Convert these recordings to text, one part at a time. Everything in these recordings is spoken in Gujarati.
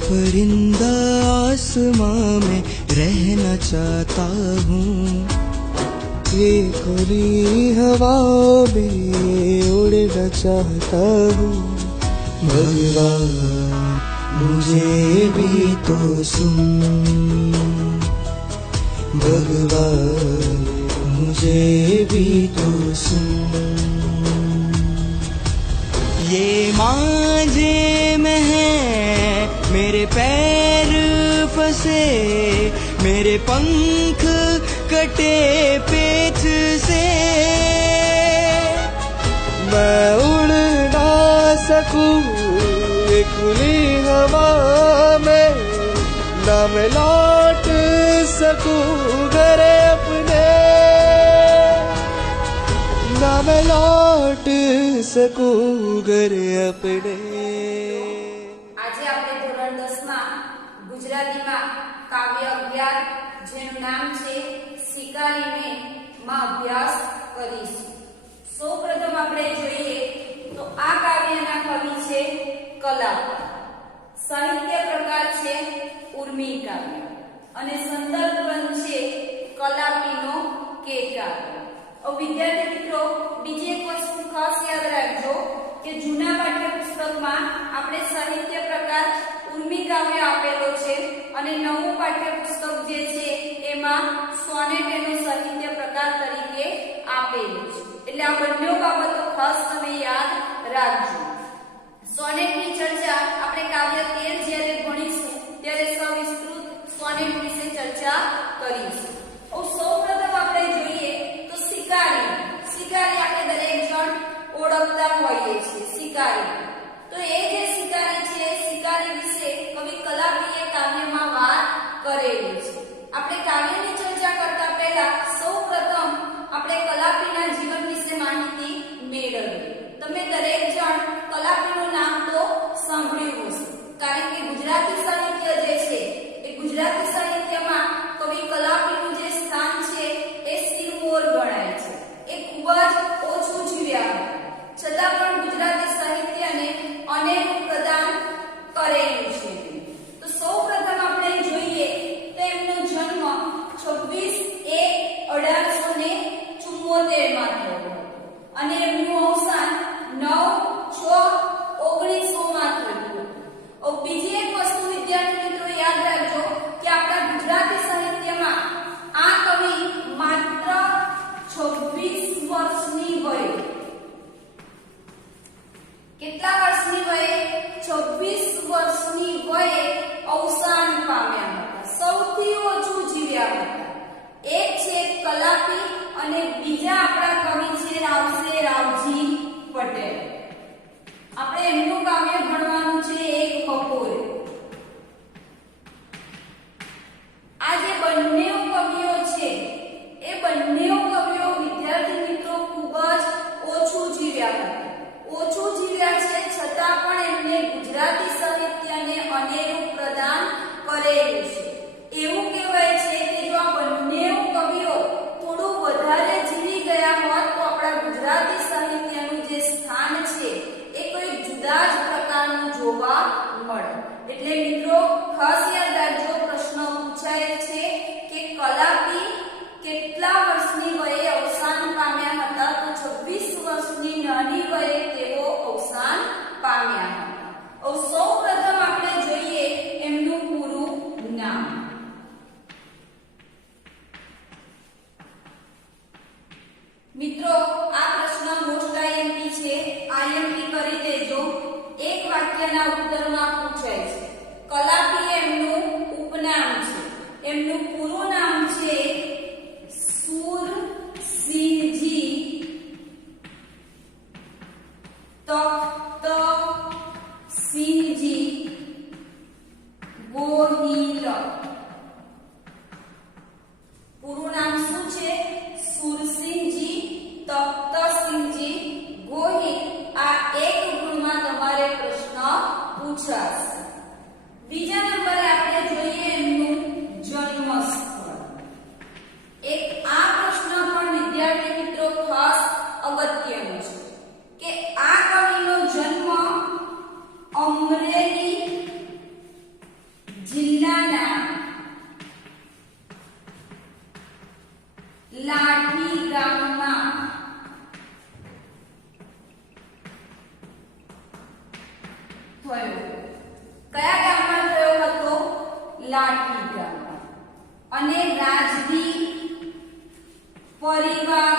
परिंदा आसमां में रहना चाहता हूँ, ये खुली हवाओं में उड़ना चाहता हूँ। भगवान मुझे भी तो सुन, भगवान मुझे भी तो सुन। ये मांझे में है मेरे पैर फंसे, मेरे पंख कटे पेच से। मैं उड़ ना सकूं खुली हवा में, ना मैं लौट सकूं घर अपने, ना मैं लौट सकूं घर अपने। આજે આપણે ધોરણ 10 માં ગુજરાતીમાં કાવ્ય 11 જેનું નામ છે શિકારીને માં અભ્યાસ કરીશું। સૌપ્રથમ આપણે જોઈએ તો આ કાવ્યના કવિ છે કલાપી, સાહિત્ય પ્રકાર છે ઉર્મી કાવ્ય અને સંદર્ભ ગ્રંથ છે કલાપીનો કે કાવ્ય। વિદ્યાર્થી મિત્રો, બીજી એક વસ્તુ ખાસ યાદ રાખજો કે જૂના પાઠ્યપુસ્તકમાં આપણે સાહિત્ય પ્રકાર ઉર્મી કાવ્ય આપેલો છે અને નવું પાઠ્યપુસ્તક જે છે એમાં સોનેટ એનો સાહિત્ય પ્રકાર તરીકે આપેલું છે, એટલે આ બંને બાબતો ખાસ તમે યાદ રાખજો। સોનેટની ચર્ચા આપણે કાવ્ય 13 જ્યારે ભણીશું ત્યારે સવિસ્તૃત સોનેટ વિશે ચર્ચા કરીશું। સૌપ્રથમ આપણે જોઈએ તો શિકારી આપણે દરેક જણ ઓળખતા હોઈએ છીએ શિકારી। તો એ જે શિકારી છે, શિકારી વિશે કવિ કલાપીએ કાવ્યમાં વાત કરેલી છે। આપણે કાવ્યની ચર્ચા કરતા પહેલા સૌપ્રથમ આપણે કલાપીના જીવન વિશે માહિતી મેળવીએ। તમે દરેક જણ કલાપીનું નામ તો સાંભળ્યું હશે, કારણ કે ગુજરાતી સાહિત્ય જે છે એ ગુજરાતી સાહિત્યમાં કવિ કલાપીનું જે સ્થાન છે એ સિરમોર ગણાય છે। એ ખૂબ જ ઓછું જીવ્યા છતાં પણ ગુજરાતી સાહિત્યને અનેક પ્રદાન કરેલું છે। તો સૌપ્રથમ આપણે જોઈએ તો એમનો જન્મ 26/1/1874 માં થયો અને એમનું અવસાન 9/6/1900 માં થયું। બીજી એક વસ્તુ વિદ્યાર્થી મિત્રો યાદ રાખજો કે આપણા ગુજરાતી સાહિત્યમાં આ કવિ માત્ર 26 વર્ષની વયે, કેટલા વર્ષની વયે? 26 વર્ષની વયે અવસાન પામ્યા હતા, સૌથી ઓછું જીવ્યા હતા। એક છે કલાપી અને બીજા આપણા કવિ છે રાવજી પટેલ। આપણે એમનું કાવ્ય ભણવાનું છે એક બપોરે। આ જે બંને કવિઓ છે એ બંને કવિઓ વિદ્યાર્થી મિત્રો ખૂબ જ ઓછું જીવ્યા હતા, ઓછું જીવ્યા છે છતાં પણ એમને ગુજરાતી સાહિત્યને અનેરું પ્રદાન કરેલું છે। એવું કહેવાય છે કે જો આ બંને કવિઓ થોડું વધારે જીવી ગયા હોત તો આપણા ગુજરાતી સાહિત્યનું જે સ્થાન છે એ કોઈ જુદા જ પ્રકારનું જોવા મળે। એટલે મિત્રો ખાસ યાદ રાખજો, પ્રશ્ન પૂછાય છે કે કલાપી કેટલા વર્ષની વયે અવસાન પામ્યા હતા? તો 26 વર્ષની નાની વયે તેઓ અવસાન પામ્યા હતા। સૌપ્રથમ આપણે જોઈએ એમનું પૂરું નામ। મિત્રો આ પ્રશ્ન મોસ્ટ આઈએમપી છે, આઈએમપી કરી દેજો। એક વાક્યના ઉત્તરમાં પૂછાય છે કલાપી એમનું ઉપનામ છે, એમનું પૂરું નામ છે સુરસિંહજી તખ્તસિંહજી ગોહિલ। પૂરું નામ શું છે? સુરસિંહજી તખ્તસિંહજી ગોહિલ। આ એક ગુણમાં તમારે પ્રશ્ન પૂછાશે। બીજા નંબરે આપણે જોઈએ એમનું જન્મ સ્થળ। એક આ પ્રશ્ન પણ વિદ્યાર્થી મિત્રો ખાસ અગત્યનો છે કે આ કવિનો જન્મ અમરેલી લાઠી ગામમાં અને રાજવી પરિવાર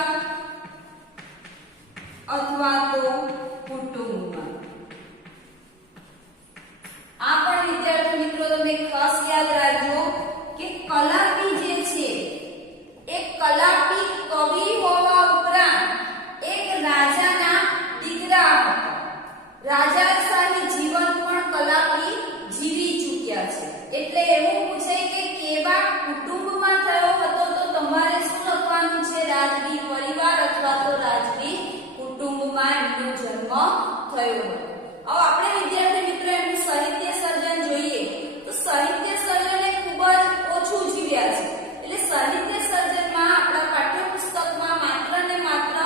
અથવા તો કુટુંબમાં. આ પણ વિદ્યાર્થી મિત્રો તમે ખાસ યાદ રાખજો કે કલાપી જે છે એ કલાપી કવિ હોવા ઉપરાંત એક રાજાના દીકરા હતા. રાજાશાહી જીવન પણ કલાપી જીવી ચૂક્યા છે. એટલે એવું પૂછાય કે કેવા કુટુંબમાં થયો હતો, તો તમારે શું લખવાનું છે? રાજવી પરિવાર અથવા તો રાજવી કુટુંબમાં એમનો જન્મ થયો હતો. હવે આપણે વિદ્યાર્થી મિત્રો એમનું સાહિત્ય સર્જન જોઈએ તો સાહિત્ય સર્જન એ ખૂબ જ ઓછું જીવ્યા છે. એટલે સાહિત્ય સર્જનમાં આપણા પાઠ્યપુસ્તકમાં માત્ર ને માત્ર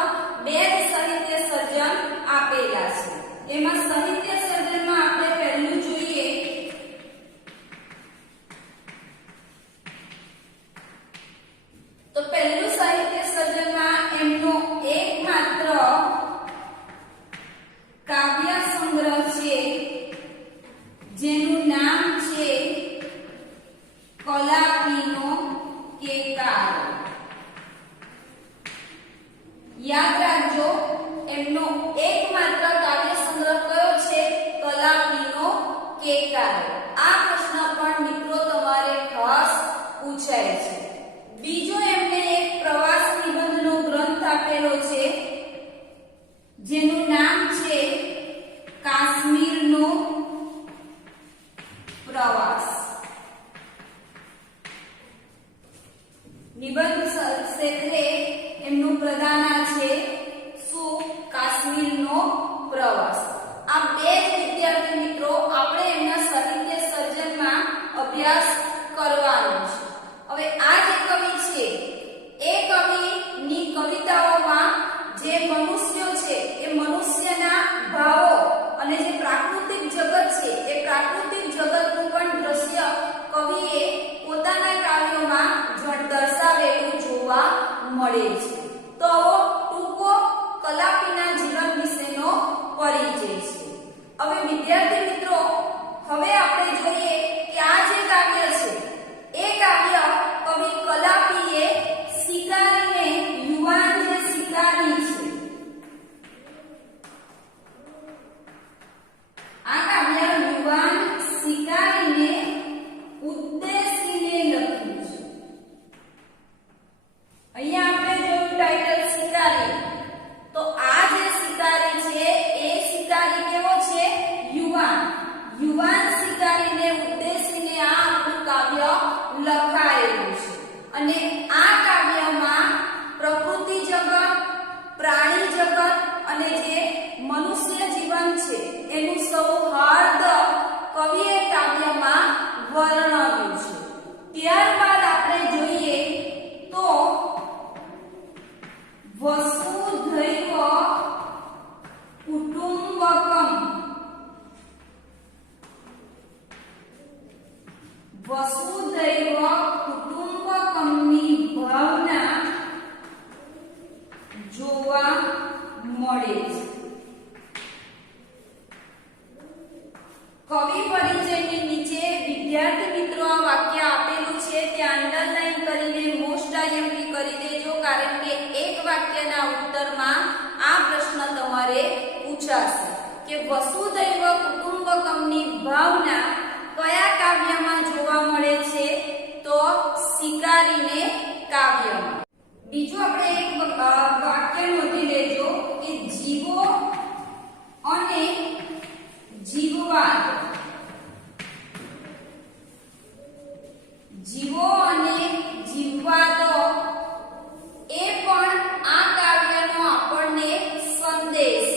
2 જ સાહિત્ય સર્જન આપેલા છે. એમાં સાહિત્ય સર્જનમાં આપણે પહેલું જોઈએ તો પહેલું સાહિત્ય સર્જનમાં એમનો એકમાત્ર કાવ્ય સંગ્રહ છે જેનું નામ છે કલાપીનો કેકાર. યાદ રાખજો એમનો એકમાત્ર કાવ્ય સંગ્રહ કયો છે? કલાપીનો કેકાર. આ પ્રશ્ન પણ મિત્રો તમારે ખાસ પૂછાય છે. બીજો એમને એક પ્રવાસ નિબંધનો ગ્રંથ આપેલો છે જેનું નામ છે કાશ્મીરનો પ્રવાસ. નિબંધ ક્ષેત્રે એમનું પ્રધાના છે શું? કાશ્મીરનો પ્રવાસ. આ 2 જ વિદ્યાર્થી મિત્રો આપણે એમના સાહિત્ય સર્જનમાં અભ્યાસ કરવાનો છે. હવે આ જે કવિ છે એ કવિની કવિતાઓમાં જે મનુષ્યો છે એ મનુષ્યના ભાવો અને જે પ્રાકૃતિક જગત છે એ પ્રાકૃતિક જગતનું પણ દ્રશ્ય કવિએ પોતાના કાવ્યોમાં દર્શાવેલું જોવા મળે છે. તો ટૂંકો કલાપીના જીવન વિશેનો પરિચય છે. હવે વિદ્યાર્થી મિત્રો હવે આપણે જોઈએ કે આ જે કાવ્ય છે એ કાવ્ય કવિ કલાપીએ શિકારીને, યુવાન જે શિકારી છે, આ કાવ્ય યુવાન શિકારીને ઉદ્દેશીને લખ્યું છે. અહીંયા આપણે જોયું ટાઇટલ શિકારી, તો આ જે શિકારી છે એ શિકારી કેવો છે? યુવાન. યુવાન શિકારીને ઉદ્દેશીને આ આપણું કાવ્ય લખાયેલું છે. અને આ કાવ્યમાં પ્રકૃતિ જગત, પ્રાણી જગત અને જે મનુષ્ય જીવન છે એનું સૌહાર્દ કવિએ કાવ્યમાં વર્ણવ્યું છે. ત્યારબાદ આપણે જોઈએ તો વસુધૈવ કુટુંબકમ. વસુધૈવ કુટુંબકમની ભાવના જોવા મળે છે. કવિ પરિચયની નીચે વિદ્યાર્થી મિત્રો આ વાક્ય આપેલું છે તે અંડરલાઈન કરીને મોસ્ટ આઈએમપી કરી દેજો, કારણ કે એક વાક્યના ઉત્તરમાં આ પ્રશ્ન તમારે પૂછાશે કે વસુધૈવ કુટુંબકમની ભાવના કયા કાવ્યમાં જોવા મળે છે? તો શિકારીને કાવ્યમાં. બીજું આપણે એક વાક્ય નોંધી લેજો કે જીવો અને જીવવાદ. જીવો અને જીવવાદો એ પણ આ કાવ્યનો આપણને સંદેશ.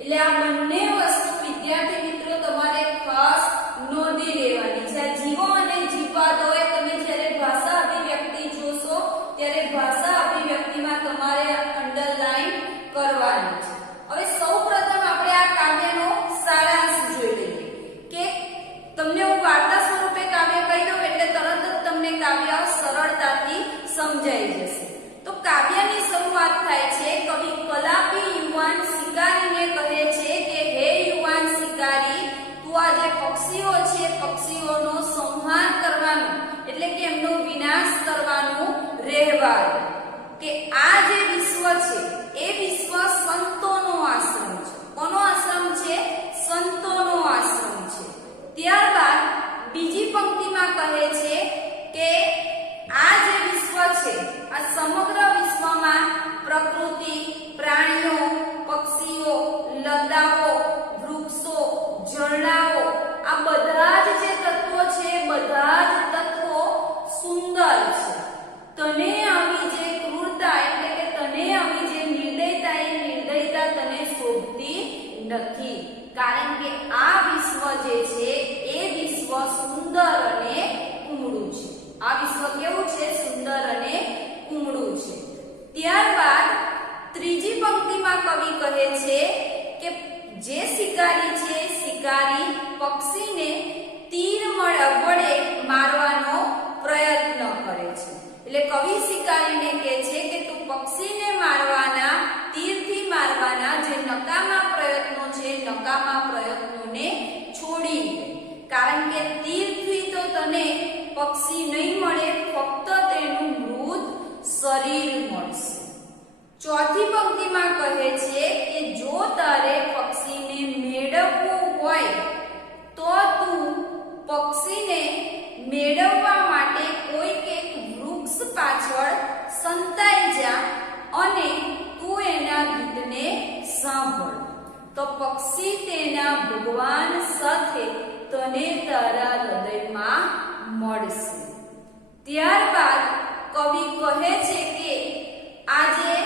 એટલે આ બંને વસ્તુ વિદ્યાર્થી મિત્રો તમારે ખાસ નોંધી લેવાની છે. જીવો અને જીવવાદો એ તમે જ્યારે ભાષા અભિવ્યક્તિ જોશો ત્યારે ભાષા અભિવ્યક્તિમાં તમારે અંડરલાઈન કરવાની છે. હવે સૌપ્રથમ આપણે આ કાવ્યનો સારાંશ જોઈ લઈએ કે તમને હું વાર્તા સ્વરૂપે કાવ્ય કહી દઉં એટલે તરત જ તમને કાવ્ય સરળતાથી સમજાઈ જશે. તો કાવ્યની શરૂઆત થાય છે કવિ કલાપી યુવાન શિકારીને કહે છે કે હે યુવાન શિકારી, તું આજે પક્ષીઓ છે પક્ષીઓનો સંહાર કરવાનું એટલે કે એમનો વિનાશ કરવાનું રહેવા દે. કે આ જે વિશ્વ છે એ વિશ્વ સંતોનો આશ્રમ છે. કોનો આશ્રમ છે? સંતોનો આશ્રમ છે. ત્યારબાદ બીજી પંક્તિમાં કહે છે કે આ જે વિશ્વ છે આ સમગ્ર વિશ્વમાં પ્રકૃતિ, પ્રાણીઓ, પક્ષીઓ, લતાઓ, વૃક્ષો, ઝરણાઓ આ બધા જ જે તત્વો છે બધા જ તત્વો સુંદર છે. તને આવી જે ક્રૂરતા એટલે કે તને આવી જે નિર્દયતા એ નિર્દયતા તને શોભતી નથી. કારણ કે આ વિશ્વ જે છે એ વિશ્વ સુંદર અને કુમળું છે. આ વિશ્વ કેવું છે? સુંદર અને કુમળું છે. ત્યારબાદ ત્રીજી પંક્તિમાં કવિ કહે છે કે જે શિકારી છે શિકારી પક્ષીને તીર વડે મારવાનો પ્રયત્ન કરે છે. એટલે કવિ શિકારીને કહે છે કે તું પક્ષીને મારવાના તીરથી મારવાના જે નકામા પ્રયત્નો છે નકામા પ્રયત્નોને છોડી દે. કારણ કે તીરથી તો તને પક્ષી નહીં મળે, ફક્ત તેનું મૃત શરીર મળશે. ચોથી પંક્તિમાં કહે છે કે જો તારે પક્ષીને મેળવવું હોય તો તું પક્ષીને મેળવવા માટે કોઈક એક વૃક્ષ પાછળ સંતાઈ જા અને તું એના ગીતને સાંભળ તો પક્ષી તેના ભગવાન સાથે તને તારા હૃદયમાં મળશે. ત્યારબાદ કવિ કહે છે કે આજે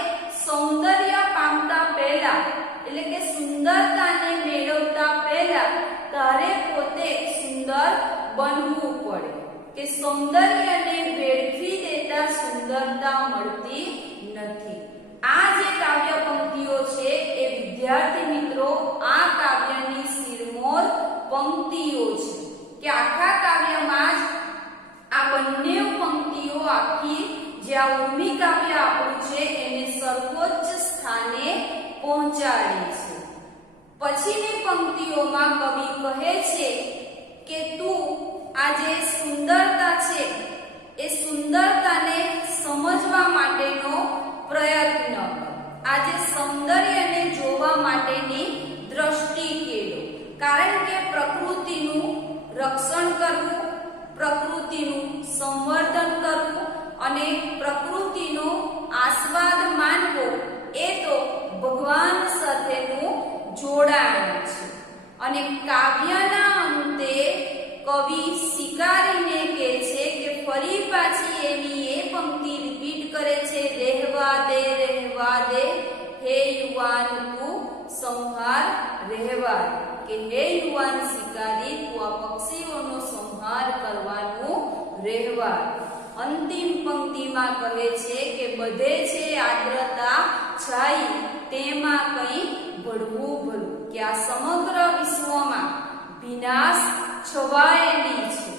સૌંદર્ય પામતા પહેલા એટલે કે સુંદરતાને મેળવતા પહેલા તારે પોતે સુંદર બનવું પડે. કે સૌંદર્યને વેડફી દેતા સુંદરતા મળતી નથી. આ જે કાવ્ય પંક્તિઓ છે એ વિદ્યાર્થી મિત્રો આ કાવ્યની શિરમોર પંક્તિઓ છે. કે આખા કાવ્યમાં જ આ બંને પંક્તિઓ આખી જે આ ઉર્મી કાવ્ય આપણું છે એને સર્વોચ્ચ સ્થાને પહોંચાડી છે. પછીની પંક્તિઓમાં કવિ કહે છે કે તું આ જે સુંદરતા છે એ સુંદરતાને સમજવા માટેનો પ્રયત્ન કર. આ જે સૌંદર્યને જોવા માટેની દ્રષ્ટિ કેળવો. કારણ કે પ્રકૃતિનું રક્ષણ કરવું, પ્રકૃતિનું સંવર્ધન કરવું અને પ્રકૃતિનો આસ્વાદ માનવો એ તો ભગવાન સાથેનું જોડાણ છે. અને કાવ્યના અંતે કવિ શિકારીને કહે છે કે ફરી પાછી એની એ પંક્તિ રિપીટ કરે છે, રહેવા દે હે યુવાન તું સંહાર રહેવા દે. કે હે યુવાન શિકારી તું આ પક્ષીઓનો સંહાર કરવાનું રહેવા દે. અંતિમ પંક્તિમાં કહે છે કે બધે છે આદ્રતા છાઈ તેમાં કંઈ ભળવું ભલું. કે આ સમગ્ર વિશ્વમાં વિનાશ છવાયેલી છે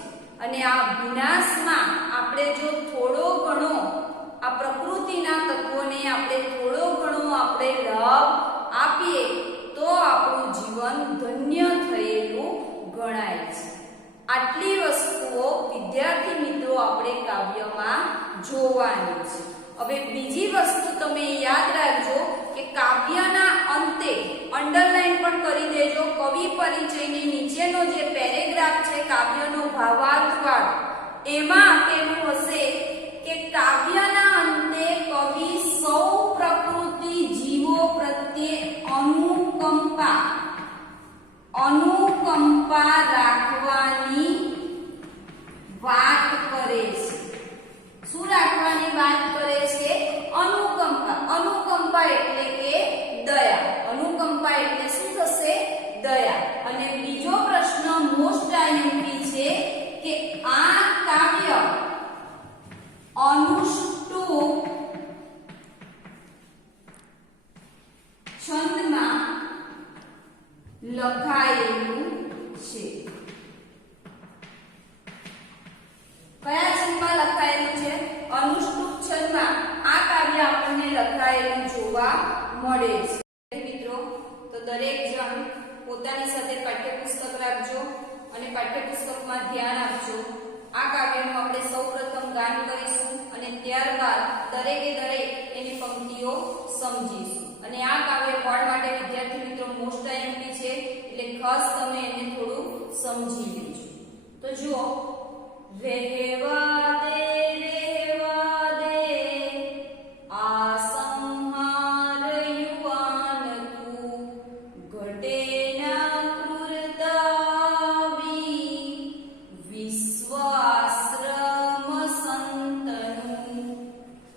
અને આ વિનાશમાં આપણે જો થોડો ઘણો આ પ્રકૃતિના તત્વોને આપણે થોડો ઘણો આપણે લાભ આપીએ તો આપણું જીવન ધન્ય થયેલું ગણાય છે. આટલી વસ્તુઓ વિદ્યાર્થી મિત્રો આપણે કાવ્યમાં જોવાની છે. હવે બીજી વસ્તુ તમે યાદ રાખજો કે કાવ્યના અંતે અંડરલાઈન પણ કરી દેજો. કવિ પરિચયની નીચેનો જે પેરેગ્રાફ છે કાવ્યનો ભાવાર્થવાળો એમાં આપેલું હશે કે કાવ્યના અંતે કવિ સૌ પ્રકૃતિ જીવો પ્રત્યે અનુકંપા રાખવાની વાત કરે છે. શું રાખવાની વાત કરે છે? અનુકંપા. અનુકંપા એટલે કે દયા. અનુકંપા એટલે શું થશે? દયા. અને બીજો પ્રશ્ન મોસ્ટ આઈએમપી છે કે આ કાવ્ય અનુષ્ટુપ છંદમાં લખાયેલું છે. કયા છંદમાં લખાયેલું છે? અનુષ્ટુપ છંદમાં આ કાવ્ય આપણને લખાયેલું જોવા મળે છે. મિત્રો તો દરેક જણ પોતાની સાથે પાઠ્યપુસ્તક રાખજો અને તો જુઓ, રહેવા દે આ સંહાર યુવાન તું, ઘટે ના ક્રૂરતાવી, વિશ્વાશ્રમ સંતનું,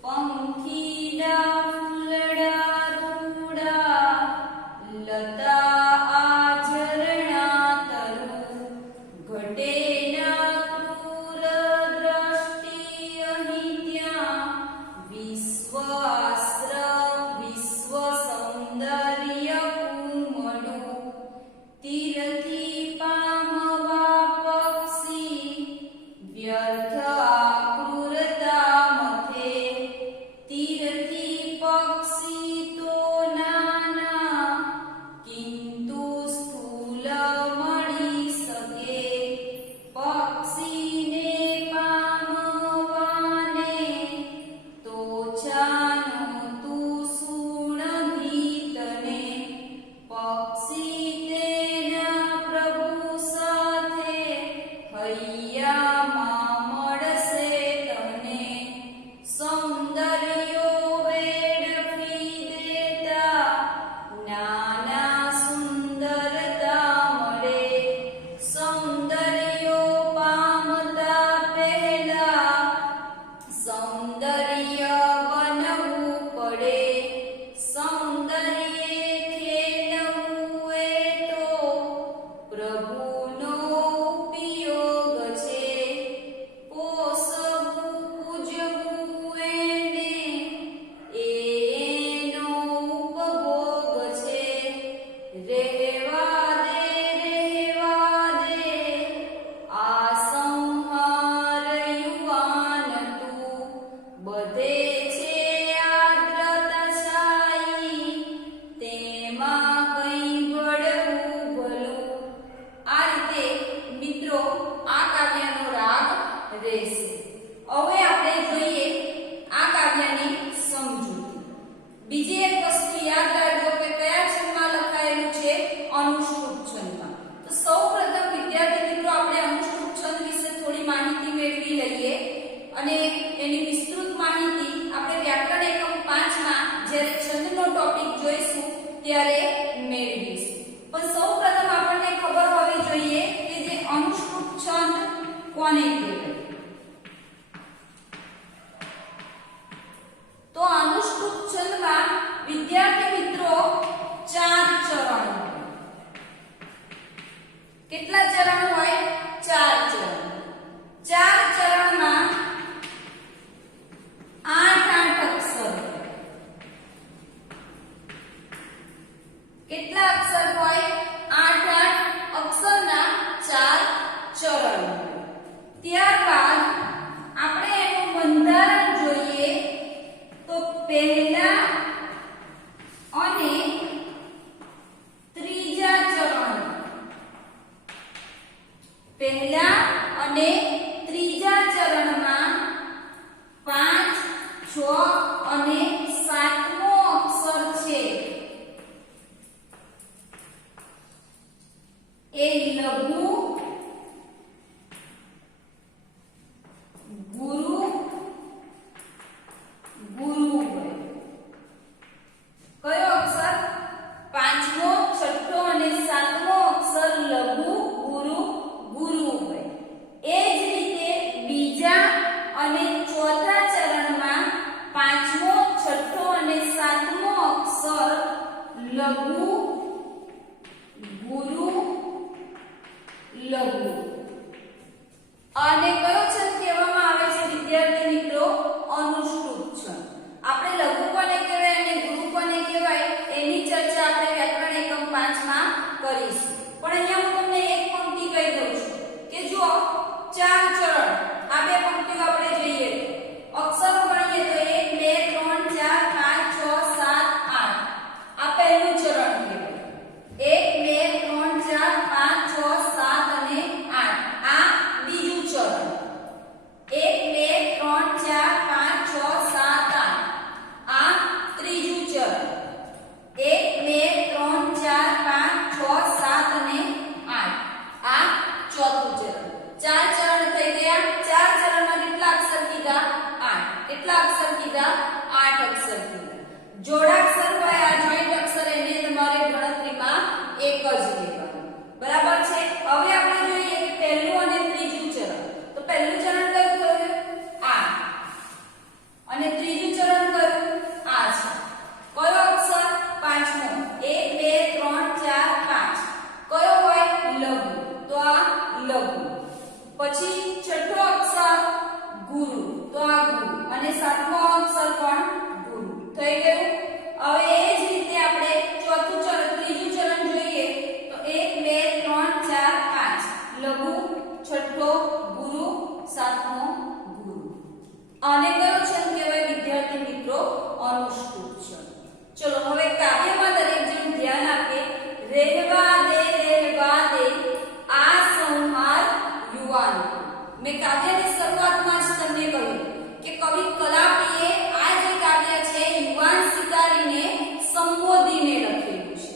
પંખીડા ફૂલડા રૂડા, લતા આ ઝરણા તરુ, ઘટે ના ક્રૂર દ્રષ્ટિ અહીં ત્યાં, વિશ્વ સૌંદર્ય કુમળું, તીરથી પામવા પક્ષી, વ્યર્થ આક્રૂરતા મથે, તીરથી પક્ષી તો નાના, કિંતુ સ્થૂલ મળી શકે, પક્ષીને પામવાને, તો જાનો તું સુણધીતને, પક્ષી તેના પ્રભુ સાથે, હૈયામાં મળશે તને, સૌંદર્યો વેડફી દેતા, નાના સુંદરતા મળે, સૌંદર્યો પામતા પહેલા, સૌંદર્ય બનવું પડે, સૌંદર્યે ખેલવું એ તો પ્રભુનો ઉપયોગ છે, પોષવું પૂજવું એને એનો ઉપભોગ છે, રહેવા દે આ સંહાર યુવાન તું, બધે છે આદ્રતા છાઈ, તેમાં કંઈ ભળવું ભલું. આ રીતે મિત્રો આ કાવ્યનો રાગ રહેશે. હવે આપણે જોઈએ આ કાવ્યની સમજૂતી. બીજી એક વસ્તુ યાદ રાખજો કે કયા છંદમાં લખાયેલું છે, અનુષ્ટુપ છંદમાં. તો સૌપ્રથમ વિદ્યાર્થી મિત્રો આપણે અનુષ્ટુપ છંદ વિશે થોડી માહિતી મેળવી લઈએ અને એની વિસ્તૃત માહિતી આપણે વ્યાકરણ એકમ 5 માં જ્યારે છંદનો ટોપિક જોઈશું ત્યારે મેળવીશું. પણ સૌપ્રથમ આપણને ખબર હોવી જોઈએ કે જે અનુષ્ટુપ છંદ કોને કહેવાય. તો અનુષ્ટુપ છંદમાં વિદ્યાર્થી મિત્રો 4 ચરણ હોય. કેટલા ચરણ હોય? 4 ચરણ. 4 ચરણમાં 8 અક્ષર હોય. કેટલા અક્ષર હોય? 8 અક્ષરના 4 ચરણ. ત્યારબાદ આપણે એનું બંધારણ જોઈએ તો પહેલા અને ત્રીજા ચરણ, પહેલા અને ત્રીજા ચરણમાં 5, 6 અને 7મો અક્ષર છે એ લઘુ, ગુરુ, ગુરુ હોય. કયો અક્ષર? 5મો, 6ઠ્ઠો અને 7મો અક્ષર લઘુ, ગુરુ, ગુરુ હોય. એ જ રીતે બીજા અને ચોથા ચરણમાં 5, 4 ચરણ થઈ ગયા 4 ચરણમાં કેટલા અક્ષર કીધા 8 કેટલા અક્ષર કીધા 8 અક્ષર કીધા જોડાક્ષર કયા જોઈન્ટ અક્ષર એને તમારે ગણતરીમાં એક જ લેવાનું બરાબર છે હવે આપણે જોઈએ કે પહેલું અને ત્રીજું ચરણ તો પહેલું ચરણ કયું થયું આ અને ત્રીજું ચરણ કયું આ છે કયો અક્ષર પાંચમો 1 2 3 4 5 કયો હોય લઘુ તો આ લઘુ પછી છઠ્ઠો અક્ષર ગુરુ તો આ ગુરુ અને સાતમો અક્ષર પણ ગુરુ થઈ ગયું હવે એ જ રીતે આપણે ચોથું ચરણ ત્રીજું ચરણ જોઈએ તો 1 2 3 4 5 લઘુ છઠ્ઠો ગુરુ સાતમો ગુરુ આને કયો છંદ કહેવાય વિદ્યાર્થી મિત્રો અનુષ્ટુપ છંદ ચલો હવે કાવ્યમાં દરેક જણ ધ્યાન આપે રહેવા દે આ સંહાર યુવાન મેં કાવ્યની શરૂઆતમાં જ તમને કહ્યું કે કવિ કલાપીએ આ જે કાવ્ય છે યુવાન શિકારીને સંબોધીને લખેલું છે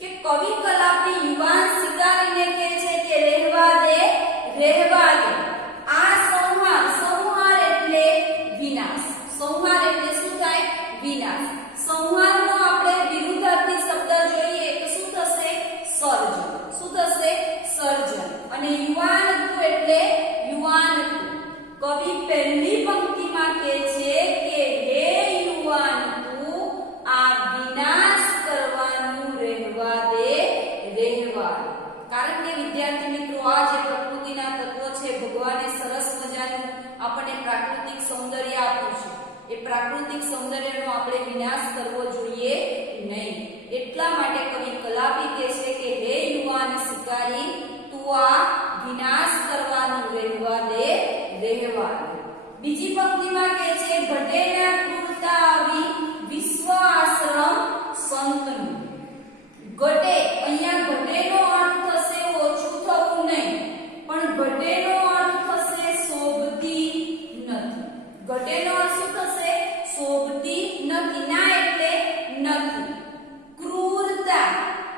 કે કવિ કલાપી યુવાન શિકારીને કહે છે કે રહેવા દે આ સંહાર એટલે વિનાશ સંહાર એટલે શું થાય વિનાશ સંહારનો આપણે વિરુદ્ધાર્થી શબ્દ જોઈએ તો શું થશે સર્જન શું થશે સર્જન અને યુવાનત્વ એટલે યુવાનત્વ કવિ પહેલી પંક્તિમાં કહે છે કે હે યુવાનત્વ આ વિનાશ કરવાનું રહેવા દે કારણ કે વિદ્યાર્થી મિત્રો આ જે પ્રકૃતિના તત્વો છે ભગવાને સરસ મજાનું આપણને પ્રાકૃતિક સૌંદર્ય આપ્યું છે એ પ્રાકૃતિક સૌંદર્યનો આપણે વિનાશ કરવો જોઈએ નહીં એટલા માટે કવિ કલાપી કહે છે કે હે યુવાન શિકારી તું આ વિનાશ કરવાનું રહેવા દે બીજી પંક્તિમાં કહે છે ઘટેના ક્રૂરતા આવી વિશ્વ આશ્રમ સંતનું ઘટે અહીંયા ઘટેનો અર્થ થશે ઓછું થવું નહીં પણ ઘટેનો અર્થ થશે શોભતી નથી ઘટેનો અર્થ શું થશે શોભતી નથી ના એટલે નથી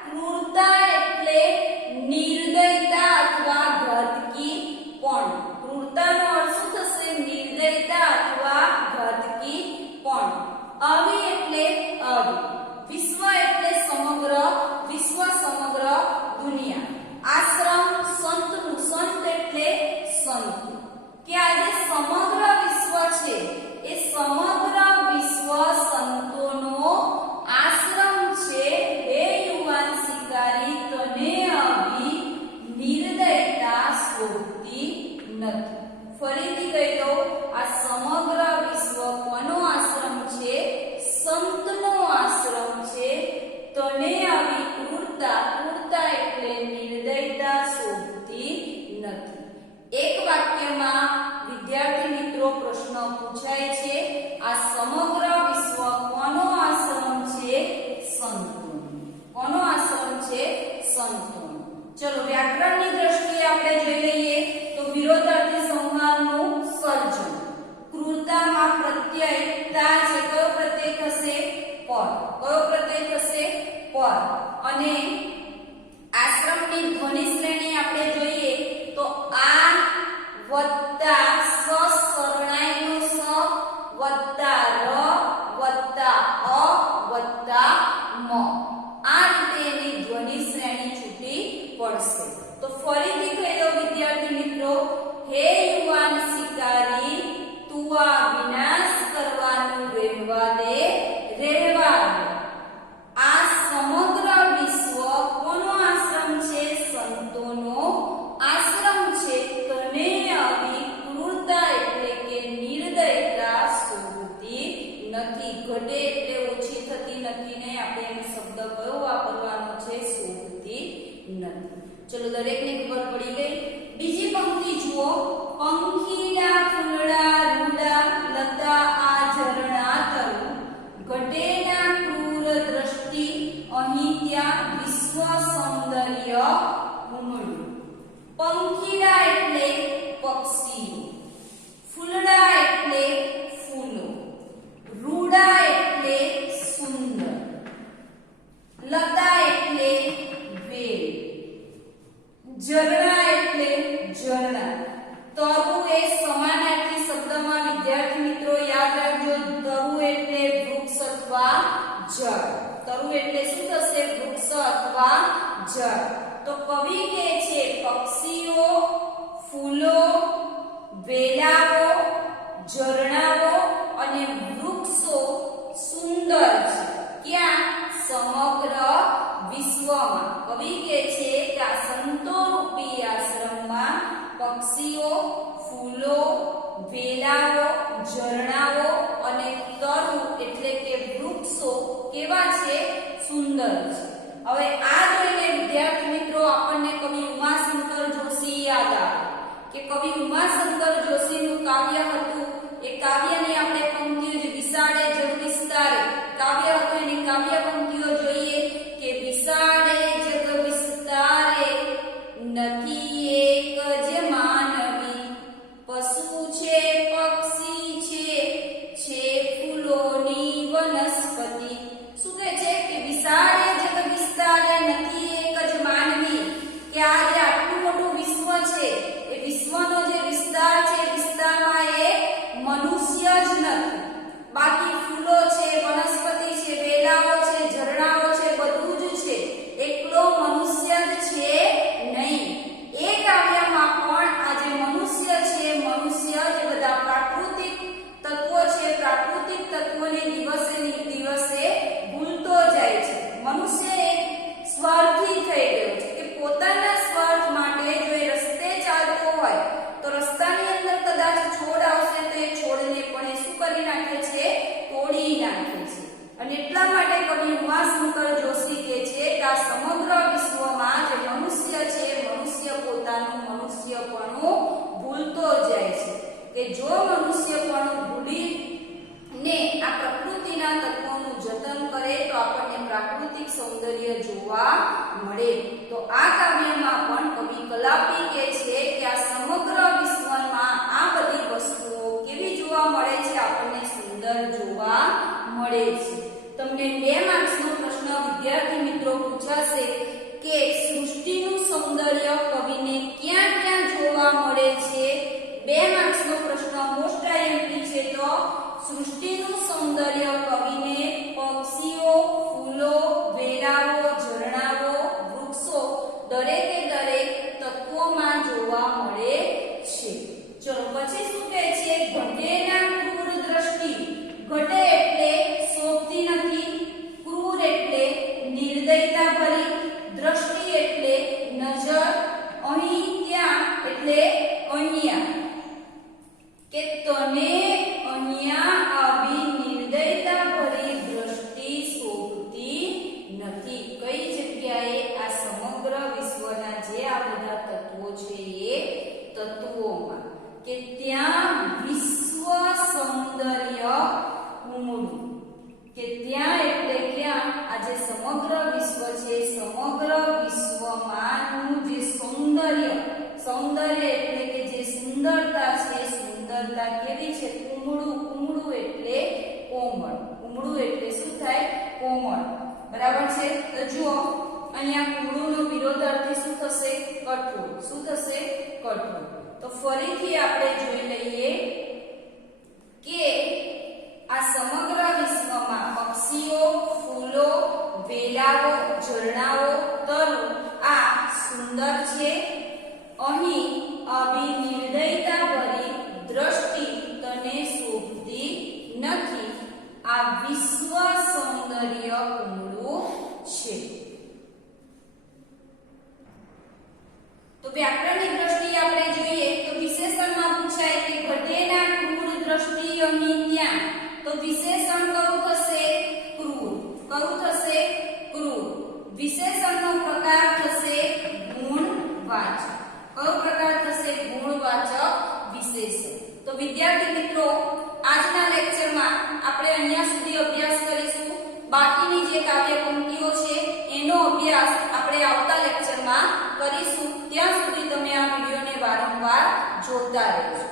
ક્રૂરતા એટલે નિર્દયતા અથવા ઘાતકીપણ ક્રૂરતાનો અર્થ શું થશે નિર્દયતા અથવા ઘાતકીપણ આવી એટલે આવી વિશ્વ એટલે સમગ્ર વિશ્વ સમગ્ર દુનિયા આશ્રમ સંતનું સંત એટલે સંત કે આજે સમગ્ર વિશ્વ છે એ સમગ્ર વિશ્વ સંતોનો આશ્રમ છે હે યુવાન શિકારી તને આવી નિર્દયતા શોભતી નથી ફરીથી કહી દઉં આ સમગ્ર વિશ્વ કોનો આશ્રમ છે સંતનો આશ્રમ છે તને આવી ક્રૂરતા એટલે નિર્દયતા શોભતી નથી એક વાક્યમાં વિદ્યાર્થી મિત્રો પ્રશ્ન પૂછાય છે આ સમગ્ર વિશ્વ કોનો આશ્રમ છે સંતોનો કોનો આશ્રમ છે સંતોનો ચલો વ્યાકરણની દ્રષ્ટિએ આપણે જોઈ લઈએ તો વિરોધાર્થી સંહારનું સર્જન ક્રૂરતામાં પ્રત્યયતા છે કયો પ્રત્યય થશે પર કયો પ્રત્યય થશે પર અને આશ્રમની ધ્વનિ શ્રેણી આપણે જોઈએ તો આ વત્તા સ શરણાઈનો સ વત્તા ર વત્તા અ વત્તા મ આ રીતે એની ધ્વનિ શ્રેણી છૂટી પડશે તો ફરીથી કહી દઉં જળ. તરુ એટલે શું થશે? વૃક્ષ અથવા જળ. તો કવિ કહે છે પક્ષીઓ, ફૂલો, વેલાઓ, ઝરણાઓ અને વૃક્ષો સુંદર છે. ક્યાં? સમગ્ર વિશ્વમાં. કવિ કહે છે કે આ સંતો રૂપી આશ્રમમાં પક્ષીઓ, ફૂલો, વેલાઓ, ઝરણાઓ અને તરુ એટલે કે વૃક્ષો કેવા છે? સુંદર છે. હવે આ જોઈને વિદ્યાર્થી મિત્રો આપણને કવિ ઉમાશંકર જોશી યાદ આવે કે કવિ ઉમાશંકર જોશીનું કાવ્ય હતું. એ કાવ્યને આપણે પંક્તિઓ જે વિશાળે જગ વિસ્તારે કાવ્ય હતું એની કાવ્ય પંક્તિઓ જોઈએ કે વિશાળે જગ વિસ્તારે નથી એક જ માનવી, પશુ છે, પક્ષી છે ફૂલોની વનસ્પતિ. શું કહે છે કે વિશાળે જગ વિસ્તારે નથી એક જ માનવી, કે આ જે આટલું મોટું વિશ્વ છે એ વિશ્વનો જે વિસ્તાર છે વિસ્તારમાં એ મનુષ્ય જ નથી. બાકી ફૂલો છે, વનસ્પતિ છે, વેલાઓ છે, ઝરણાઓ છે, બધું જ છે. એકલો મનુષ્ય જ છે નહીં. એ કાવ્યમાં પણ આ જે મનુષ્ય છે, મનુષ્ય જે બધા પ્રાકૃતિક તત્વો છે, પ્રાકૃતિક તત્વોને દિવસે ને દિવસે ભૂલતો જાય છે. મનુષ્ય એક સ્વાર્થી થઈ ગયો છે કે પોતાના સ્વાર્થ માટે જો એ રસ્તે ચાલતો હોય તો રસ્તાની અંદર કદાચ છોડ આવશે તો એ છોડને પણ એ શું કરી નાખે છે? તોડી નાખે છે. અને એટલા માટે કવિ ઉમાશંકર જોશી કહે છે કે આ સમગ્ર વિશ્વમાં જે મનુષ્ય છે, મનુષ્ય પોતાનું મનુષ્યપણું ભૂલતો જાય છે. કે જો મનુષ્યપણું ભૂલી ને આ પ્રકૃતિના તત્વોનું જતન કરે તો આપણને પ્રાકૃતિક સૌંદર્ય જોવા મળે. તો આ કાવ્યમાં પણ કવિ કલાપી કહે છે કે આ સમગ્ર વિશ્વમાં આ બધી વસ્તુઓ કેવી જોવા મળે છે? આપણને સુંદર જોવા મળે છે. તમને 2 માર્ક્સનો પ્રશ્ન વિદ્યાર્થી મિત્રો પૂછાશે કે સૃષ્ટિનું સૌંદર્ય કવિને ક્યાં ક્યાં જોવા મળે છે? 2 માર્ક્સનો પ્રશ્ન મોસ્ટ આઈએમપી છે. તો સૃષ્ટિનું સૌંદર્ય કવિને પક્ષીઓ, ફૂલો, વેલાઓ, ઝરણાઓ, વૃક્ષો દરેકે દરેક તત્વોમાં જોવા મળે છે. ચલો પછી શું કહે છે? ઘટેના ક્રૂર દ્રષ્ટિ. ઘટે એટલે શોભતી નથી, ક્રૂર એટલે નિર્દયતા ભરી, દ્રષ્ટિ એટલે નજર, અહીં ત્યાં એટલે અહીંયા. કે તને અહીંયા આવી નિર્દયતા ભરી દ્રષ્ટિ શોભતી નથી. કઈ જગ્યાએ? આ સમગ્ર વિશ્વના જે આ બધા તત્વો છે એ તત્વોમાં. કે ત્યાં વિશ્વ સૌંદર્ય ઉમળ્યું. કે ત્યાં એટલે ક્યાં? આ જે સમગ્ર વિશ્વ છે, સમગ્ર વિશ્વમાંનું જે સૌંદર્ય એટલે કે જે સુંદરતા છે, સુંદરતા કેવી છે? ઉમળું. ઉમળું એટલે કોમળ. ઉમળું એટલે શું થાય? કોમળ. બરાબર છે. તો જુઓ અહીંયા કુમળુંનો વિરોધાર્થી શું થશે? કઠોર. શું થશે? કઠોર. તો ફરીથી આપણે જોઈ લઈએ કે આ સમગ્ર વિશ્વમાં પક્ષીઓ, ફૂલો, વેલાઓ, ઝરણાઓ, તરુ આ સુંદર છે. અહીં આવી નિર્દયતા ભરી દ્રષ્ટિ તને શોભતી નથી. આ વિશ્વ સૌંદર્ય ઉમળું છે. તો વ્યાકરણની દ્રષ્ટિએ આપણે જોઈએ તો વિશેષણમાં પૂછાય કે ઘટેના ક્રૂર દ્રષ્ટિ અહીં ત્યાં. તો વિશેષણ કયું થશે? ક્રૂર. કયું થશે? ક્રૂર. વિશેષણનો પ્રકાર થશે ગુણવાચક. કયો પ્રકાર થશે? ગુણવાચક વિશેષણ. તો વિદ્યાર્થી મિત્રો આજના લેક્ચરમાં આપણે અહીંયા સુધી અભ્યાસ કરીશું. બાકીની જે કાવ્ય પંક્તિઓ છે એનો અભ્યાસ આપણે આવતા લેક્ચરમાં કરીશું. ત્યાં સુધી તમે આ વિડિયોને વારંવાર જોતા રહેજો.